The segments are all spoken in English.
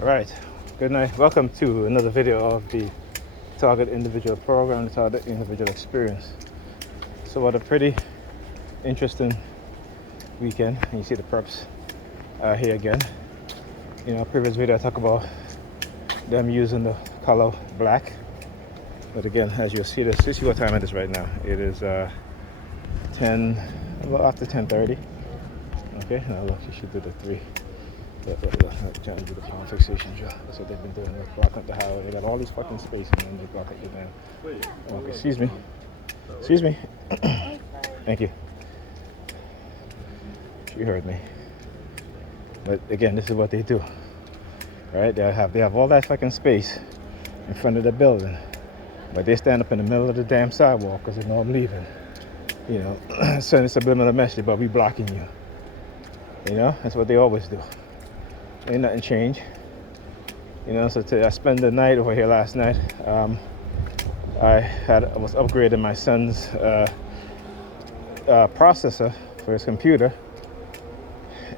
All right, good night. Welcome to another video of the Target Individual Program, the Target Individual Experience. So what a pretty interesting weekend. You see the perps here again. You know, previous video I talked about them using the color black. But again, as you'll see this, see what time it is right now. It is 10, a little after 10:30. Okay, now look, you should do the 3. Trying to do the palm fixation drill. That's what they've been doing. They're blocking up the highway. They got all these fucking spaces and then they block up the damn. Okay, excuse me. Excuse me. Thank you. She heard me. But again, this is what they do. Right? They have all that fucking space in front of the building. But they stand up in the middle of the damn sidewalk because they know I'm leaving. You know, sending subliminal message, but we blocking you. You know, that's what they always do. Ain't nothing changed. You know, so I spent the night over here last night. I was upgrading my son's processor for his computer,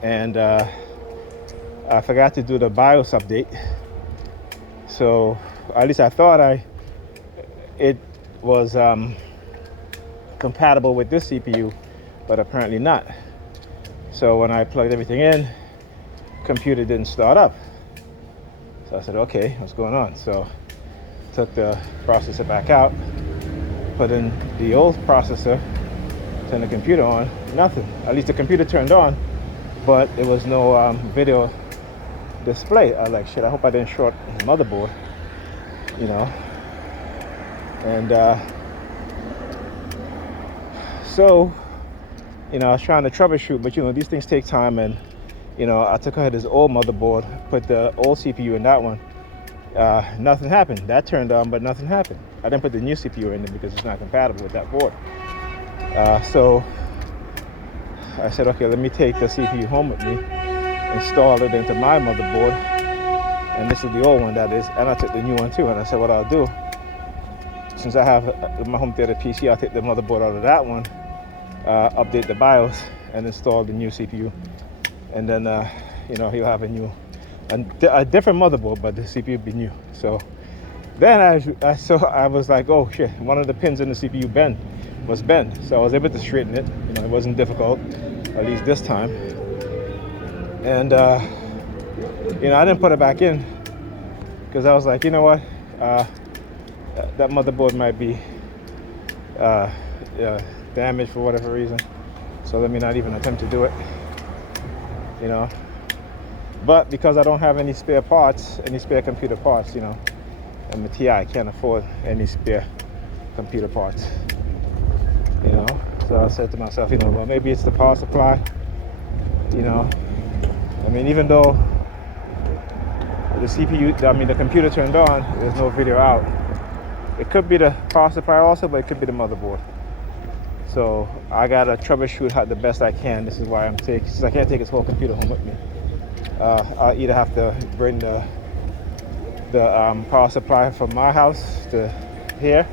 and I forgot to do the BIOS update. So at least I thought it was compatible with this CPU, but apparently not. So when I plugged everything in, computer didn't start up. So I said, okay, what's going on? So took the processor back out, put in the old processor, turned the computer on, nothing. At least the computer turned on, but there was no video display. I was like, shit, I hope I didn't short the motherboard, you know. And so, you know, I was trying to troubleshoot, but you know, these things take time. And you know, I took out this old motherboard, put the old CPU in that one. Nothing happened. That turned on, but nothing happened. I didn't put the new CPU in it because it's not compatible with that board. So I said, okay, let me take the CPU home with me, install it into my motherboard. And this is the old one, that is. And I took the new one too. And I said, what I'll do, since I have my home theater PC, I'll take the motherboard out of that one, update the BIOS, and install the new CPU. And then, you know, he'll have a different motherboard, but the CPU will be new. So then I was like, oh shit, one of the pins in the CPU was bent. So I was able to straighten it. You know, it wasn't difficult, at least this time. And, you know, I didn't put it back in because I was like, you know what, that motherboard might be damaged for whatever reason. So let me not even attempt to do it. You know, but because I don't have any spare computer parts, you know, I'm a TI, I can't afford any spare computer parts, you know. So I said to myself, you know, well, maybe it's the power supply, you know. I mean, even though the computer turned on, there's no video out. It could be the power supply also, but it could be the motherboard. So I gotta troubleshoot the best I can. This is why since I can't take his whole computer home with me. I'll either have to bring the power supply from my house to here.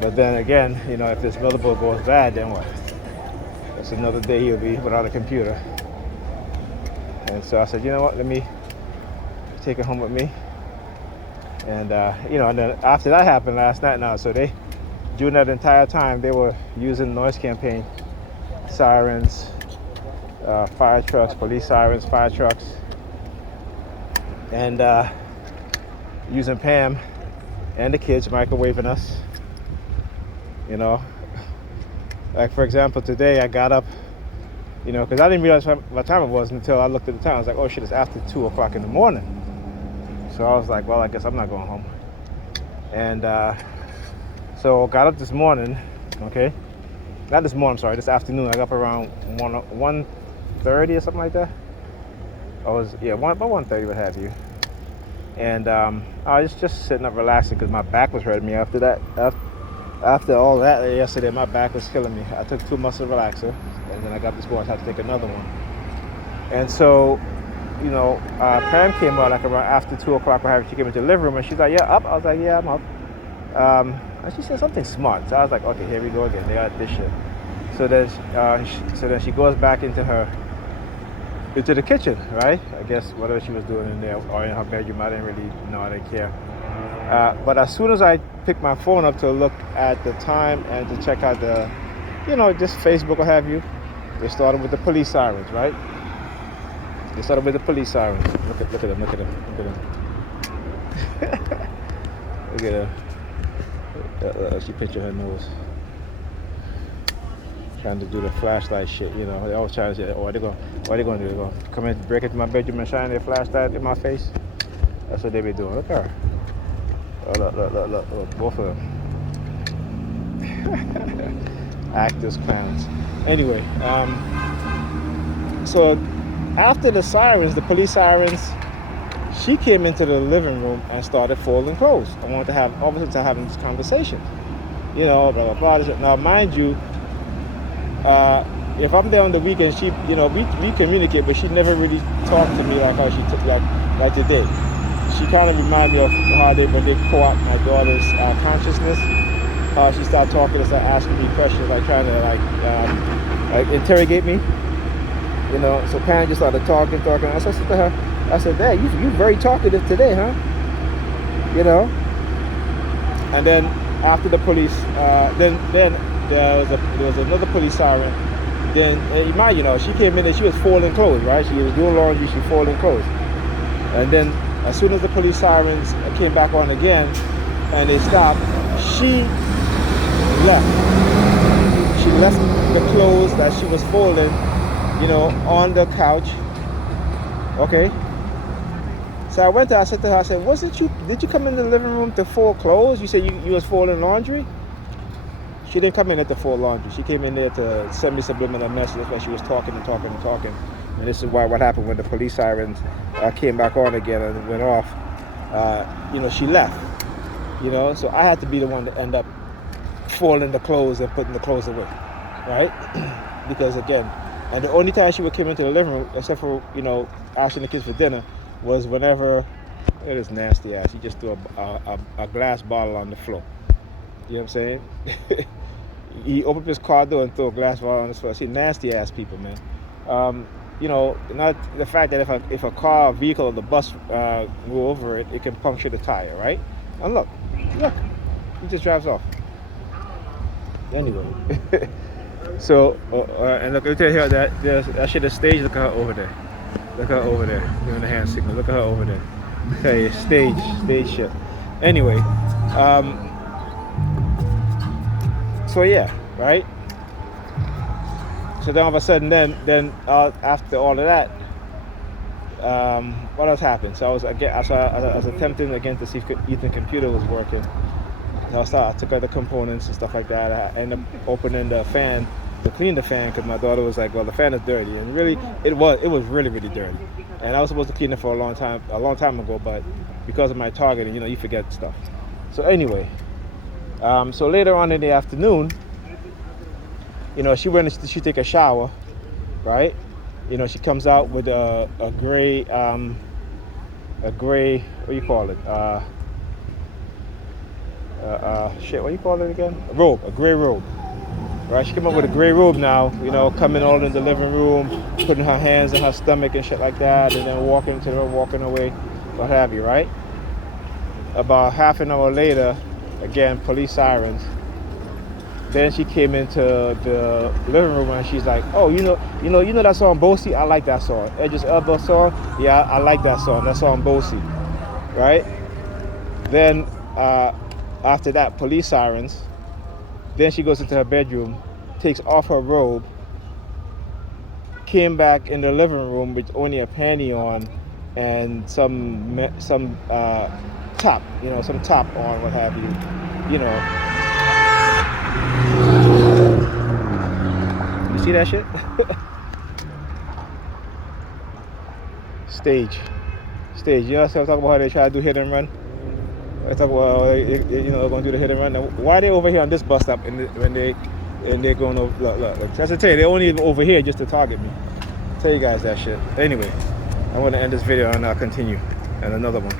But then again, you know, if this motherboard goes bad, then what? It's another day he'll be without a computer. And so I said, you know what? Let me take it home with me. And you know, and then after that happened last night now, so during that entire time, they were using noise campaign, sirens, fire trucks, police sirens, fire trucks, and using Pam and the kids microwaving us. You know, like for example, today I got up, you know, because I didn't realize what time it was until I looked at the time. I was like, oh shit, it's after 2 o'clock in the morning. So I was like, well, I guess I'm not going home. And so got up this morning, okay? Not this morning, sorry, this afternoon. I got up around 1:30 or something like that. About 1:30, what have you. And I was just sitting up relaxing because my back was hurting me after that. After all that yesterday, my back was killing me. I took 2 muscle relaxer, and then I got this morning, I had to take another one. And so, you know, Pam came out like around after 2 o'clock, she came into the living room, and she's like, yeah, up? I was like, yeah, I'm up. And she said something smart. So I was like, okay, here we go again. They got this shit. So then she goes back into her into the kitchen, right? I guess whatever she was doing in there or in her bedroom, I didn't really know. I didn't care. But as soon as I picked my phone up to look at the time and to check out the, just Facebook or have you, they started with the police sirens, right? They started with the police sirens. Look at them, look at them, look at them. Look at her. She pinching her nose. Trying to do the flashlight shit, They always trying to say, what are they going to do? They're going to come in, break into my bedroom and shine their flashlight in my face? That's what they be doing. Look at her. Oh, look, both of them. Actors, clowns. Anyway, so after the sirens, the police sirens, she came into the living room and started folding clothes. I wanted to have, obviously, to having this conversation. Blah, blah, blah. Now, mind you, if I'm there on the weekend, she, we communicate, but she never really talked to me like how she took, like today. She kind of reminded me of how when they co-opt my daughter's consciousness. She started talking and started asking me questions, like trying to like interrogate me. So Pam just started talking. I said to her, Dad, you very talkative today, huh? And then after the police, then there was another police siren. Then she came in and she was folding clothes, right? She was doing laundry, she was folding clothes. And then as soon as the police sirens came back on again and they stopped, she left. She left the clothes that she was folding, on the couch. Okay. So I said to her, did you come in the living room to fold clothes? You said you was folding laundry? She didn't come in there to fold laundry. She came in there to send me subliminal message. That's why she was talking. And this is what happened when the police sirens came back on again and went off. She left. So I had to be the one to end up folding the clothes and putting the clothes away, right? Because again, and the only time she would come into the living room, except for asking the kids for dinner, was whenever, look at this nasty ass. He just threw a glass bottle on the floor. You know what I'm saying? He opened his car door and threw a glass bottle on the floor. See, nasty ass people, man. Not the fact that if a car, vehicle, or the bus go over it, it can puncture the tire, right? And look, he just drives off. Anyway, so and look, let me tell you that I should have staged. Look at her over there. Doing the hand signal. Look at her over there. I tell you, stage shit. Anyway, so yeah, right. So then all of a sudden, then after all of that, what else happened? So I was attempting again to see if Ethan's computer was working. So I took out the components and stuff like that. I ended up opening the fan to clean the fan because my daughter was like, "Well, the fan is dirty," and really, it was really, really dirty. And I was supposed to clean it for a long time ago, but because of my targeting, you forget stuff. So anyway, so later on in the afternoon, she take a shower, right? She comes out with a gray, what do you call it? What do you call it again? A gray robe, right? She came up with a gray robe now, coming all in the living room, putting her hands in her stomach and shit like that, and then walking to her, walking away, what have you, right? About half an hour later, again, police sirens. Then she came into the living room and she's like, "Oh, you know that song Bossy? I like that song. Edge's Elbow song? Yeah, I like that song. That song Bossy." Right? Then after that, police sirens. Then she goes into her bedroom, takes off her robe, came back in the living room with only a panty on and some top, some top on, what have you, You see that shit? Stage. You know what I'm talking about? How they try to do hit and run. I talk about they're going to do the hit and run. Now, why are they over here on this bus stop when they're going over? Look. That's to tell you, they're only over here just to target me. I'll tell you guys that shit. Anyway, I want to end this video and I'll continue in another one.